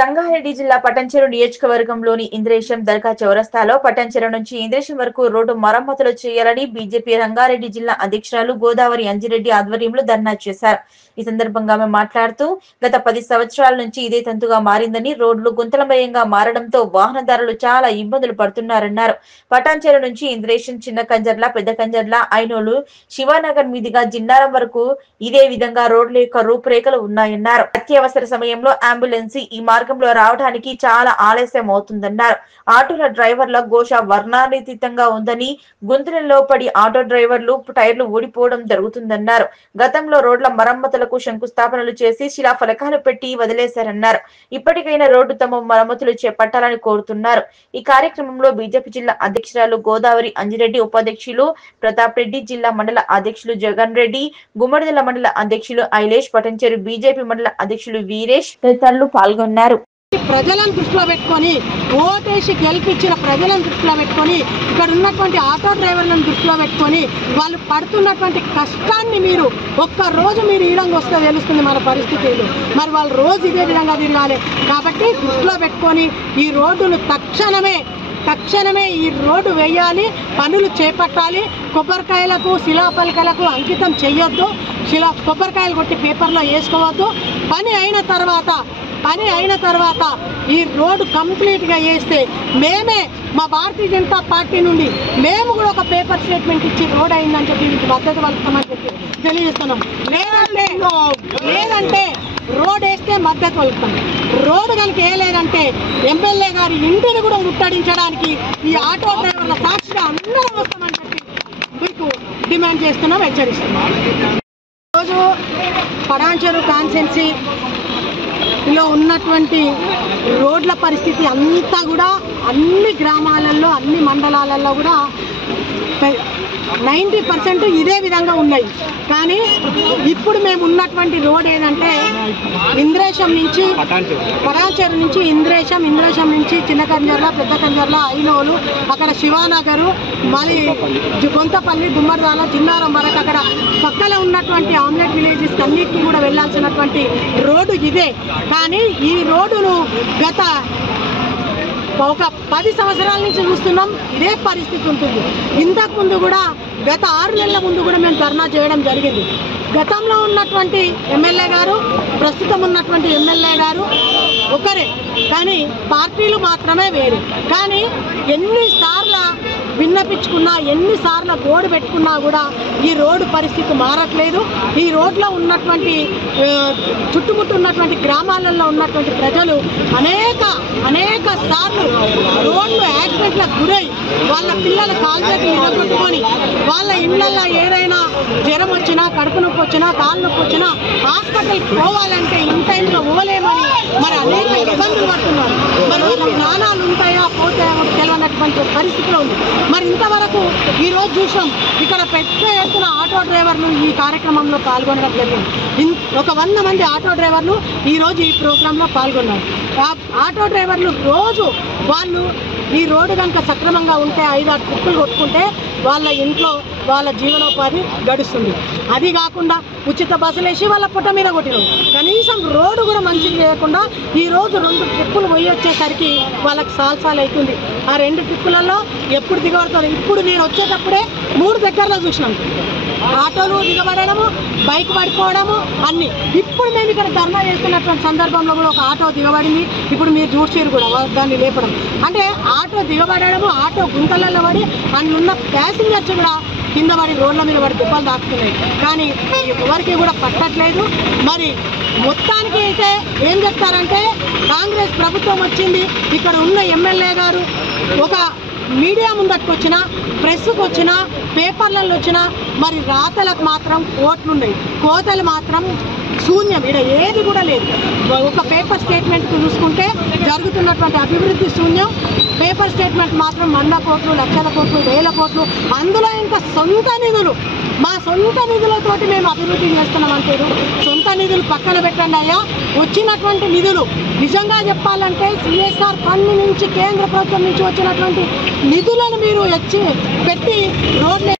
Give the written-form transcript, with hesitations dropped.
సంగారెడ్డి జిల్లా పటంచెరు నియోజకవర్గంలోని ఇంద్రేశం దర్గా చౌరస్తాలో పటంచెరు నుంచి ఇంద్రేశం వరకు రోడ్డు మరమ్మతులు చేయాలని బీజేపీ రంగారెడ్డి జిల్లా అధ్యక్షురాలు గోదావరి అంజిరెడ్డి ఆధ్వర్యంలో ధర్నా చేశారు. ఈ సందర్భంగా ఆమె మాట్లాడుతూ గత 10 సంవత్సరాల నుంచి ఇదే తంతుగా మారిందని, రోడ్లు గుంతలమయంగా మారడంతో వాహనదారులు చాలా ఇబ్బందులు పడుతున్నారన్నారు. పటాన్చెరు నుంచి ఇంద్రేశం, చిన్న కంజర్ల, పెద్ద కంజర్ల, ఐనోలు, శివానగర్ మీదుగా జిన్నారం వరకు ఇదే విధంగా రోడ్ల యొక్క రూపురేఖలు ఉన్నాయన్నారు. అత్యవసర సమయంలో అంబులెన్స్ ఈ మార్గంలో రావడానికి చాలా ఆలస్యం అవుతుందన్నారు. ఆటోల డ్రైవర్ల ఘోష వర్ణాతీతంగా ఉందని, గుంతలలో పడి ఆటో డ్రైవర్లు టైర్లు ఊడిపోవడం జరుగుతుందన్నారు. గతంలో రోడ్ల మరమ్మతులకు శంకుస్థాపనలు చేసి శిలాఫలకాలు పెట్టి వదిలేశారన్నారు. ఇప్పటికైనా రోడ్డు తమ మరమ్మతులు చేపట్టాలని కోరుతున్నారు. ఈ కార్యక్రమంలో బీజేపీ జిల్లా అధ్యక్షురాలు గోదావరి అంజిరెడ్డి, ఉపాధ్యక్షులు ప్రతాప్ రెడ్డి, జిల్లా మండల అధ్యక్షులు జగన్ రెడ్డి, గుమ్మడిదల మండల అధ్యక్షులు ఐలేష్, పటంచెరు బీజేపీ మండల అధ్యక్షులు వీరేష్ తదితరులు పాల్గొన్నారు. ప్రజలను దృష్టిలో పెట్టుకొని, ఓటేసి గెలిపించిన ప్రజలను దృష్టిలో పెట్టుకొని, ఇక్కడ ఉన్నటువంటి ఆటో డ్రైవర్లను దృష్టిలో పెట్టుకొని, వాళ్ళు పడుతున్నటువంటి కష్టాన్ని మీరు ఒక్కరోజు మీరు ఈడంగా వస్తే తెలుస్తుంది మన పరిస్థితులు. మరి వాళ్ళు రోజు ఇదే విధంగా తిరగాలి. కాబట్టి దృష్టిలో పెట్టుకొని ఈ రోడ్డును తక్షణమే ఈ రోడ్డు వేయాలి, పనులు చేపట్టాలి. కొబ్బరికాయలకు, శిలాఫలకాలకు అంకితం చేయొద్దు, కొబ్బరికాయలు కొట్టి పేపర్లో వేసుకోవద్దు. పని అయిన తర్వాత ఈ రోడ్డు కంప్లీట్గా వేస్తే మేమే మా భారతీయ జనతా పార్టీ నుండి మేము కూడా ఒక పేపర్ స్టేట్మెంట్ ఇచ్చి రోడ్ అయిందని చెప్పి మీకు మద్దతు పలుకుతామని చెప్పి తెలియజేస్తున్నాం. లేదంటే రోడ్ వేస్తే మద్దతు పలుకుతాం. రోడ్డు కనుక వేయలేదంటే ఎమ్మెల్యే గారి ఇంటిని కూడా ముట్టడించడానికి ఈ ఆటో డ్రైవర్ల సాక్షిగా అందరం వస్తామని చెప్పి మీకు డిమాండ్ చేస్తున్నాం, హెచ్చరిస్తున్నాం. ఈరోజు పటాన్చెరు కాన్స్టిట్యుయెన్సీలో ఉన్నటువంటి రోడ్ల పరిస్థితి అంతా కూడా అన్ని గ్రామాలలో, అన్ని మండలాలలో కూడా 90% ఇదే విధంగా ఉన్నాయి. కానీ ఇప్పుడు మేము ఉన్నటువంటి రోడ్ ఏదంటే ఇంద్రేశం నుంచి పటాన్చెరు నుంచి ఇంద్రేశం నుంచి చిన్న కంజర్ల, పెద్ద కంజర్ల, ఐనోలు, అక్కడ శివానగరు, మళ్ళీ గొంతపల్లి, గుమ్మడిదాల, జిన్నారం వరకు అక్కడ పక్కన ఉన్నటువంటి ఆమ్లెట్ విలేజెస్ అన్నిటికీ కూడా వెళ్ళాల్సినటువంటి రోడ్డు ఇదే. కానీ ఈ రోడ్డును గత ఒక 10 సంవత్సరాల నుంచి చూస్తున్నాం, ఇదే పరిస్థితి ఉంటుంది. ఇంతకుముందు కూడా గత 6 నెలల ముందు కూడా మేము ధర్నా చేయడం జరిగింది. గతంలో ఉన్నటువంటి ఎమ్మెల్యే గారు, ప్రస్తుతం ఉన్నటువంటి ఎమ్మెల్యే గారు ఒకరే, కానీ పార్టీలు మాత్రమే వేరు. కానీ ఎన్నిసార్లు విన్నపించుకున్నా, ఎన్నిసార్లు గోడు పెట్టుకున్నా కూడా ఈ రోడ్డు పరిస్థితి మారట్లేదు. ఈ రోడ్లో ఉన్నటువంటి చుట్టుముట్టు ఉన్నటువంటి గ్రామాలలో ఉన్నటువంటి ప్రజలు అనేక సార్లు రోడ్లు యాక్సిడెంట్లకు గురై వాళ్ళ పిల్లల కాళ్ళకి నిలబెట్టుకొని వాళ్ళ ఇళ్లలో ఏదైనా జ్వరం వచ్చినా, కడుపు నొప్పి వచ్చినా, కాళ్ళు నొప్పి వచ్చినా హాస్పిటల్కి పోవాలంటే ఇన్ టైంలో పోలేమని మరి అనేక ఇబ్బందులు పడుతున్నారు. మరి వాళ్ళ ప్రాణాలు ఉంటాయా పోతాయా కూడా తెలియనటువంటి పరిస్థితిలో ఉంది. మరి ఇంతవరకు ఈరోజు చూసాం, ఇక్కడ పెద్ద ఎత్తున ఆటో డ్రైవర్లు ఈ కార్యక్రమంలో పాల్గొనడం జరిగింది. ఒక 100 మంది ఆటో డ్రైవర్లు ఈరోజు ఈ ప్రోగ్రాంలో పాల్గొన్నారు. ఆటో డ్రైవర్లు రోజు వాళ్ళు ఈ రోడ్డు కనుక సక్రమంగా ఉంటే 5-6 ట్రిప్పులు కొట్టుకుంటే వాళ్ళ ఇంట్లో వాళ్ళ జీవనోపాధి గడుస్తుంది. అది కాకుండా ఉచిత బస్సులు వేసి వాళ్ళ పుట్ట మీద కొట్టినాం. కనీసం రోడ్డు కూడా మంచిది లేకుండా ఈరోజు 2 ట్రిప్పులు పోయి వచ్చేసరికి వాళ్ళకి సాల్సాలు అవుతుంది. ఆ 2 ట్రిప్పులలో ఎప్పుడు దిగబడతారు? ఇప్పుడు నేను వచ్చేటప్పుడే 3 దగ్గరలో చూసినాం ఆటోలు దిగబడము, బైక్ పడిపోవడము అన్నీ. ఇప్పుడు మేము ఇక్కడ ధర్నా చేస్తున్నటువంటి సందర్భంలో కూడా ఒక ఆటో దిగబడింది. ఇప్పుడు మీరు చూసారు కూడా దాన్ని లేపడం. అంటే ఆటో దిగబడము, ఆటో గుంతలలో పడి అందులో ప్యాసింజర్స్ కూడా కింద పడి రోడ్ల మీద పడి దెబ్బలు తాకుతున్నాయి. కానీ ఎవరికి కూడా పట్టట్లేదు. మరి మొత్తానికి అయితే ఏం చెప్తారంటే కాంగ్రెస్ ప్రభుత్వం వచ్చింది, ఇక్కడ ఉన్న ఎమ్మెల్యే గారు ఒక మీడియా ముందట్టుకు వచ్చినా, ప్రెస్కు వచ్చినా, పేపర్లలో వచ్చినా మరి రాతలకు మాత్రం కోట్లున్నాయి, కోతలు మాత్రం శూన్యం. ఇక్కడ ఏది కూడా లేదు. ఒక పేపర్ స్టేట్మెంట్ చూసుకుంటే జరుగుతున్నటువంటి అభివృద్ధి శూన్యం. పేపర్ స్టేట్మెంట్ మాత్రం 100 కోట్లు, లక్షల కోట్లు, వేల కోట్లు, అందులో ఇంకా సొంత నిధులు, మా సొంత నిధులతోటి మేము అభివృద్ధి చేస్తున్నామంటారు. సొంత నిధులు పక్కన పెట్టండి అయ్యా. వచ్చినటువంటి నిధులు నిజంగా చెప్పాలంటే CSR ఫండ్ నుంచి, కేంద్ర ప్రభుత్వం నుంచి వచ్చినటువంటి నిధులను మీరు పెట్టి రోడ్లు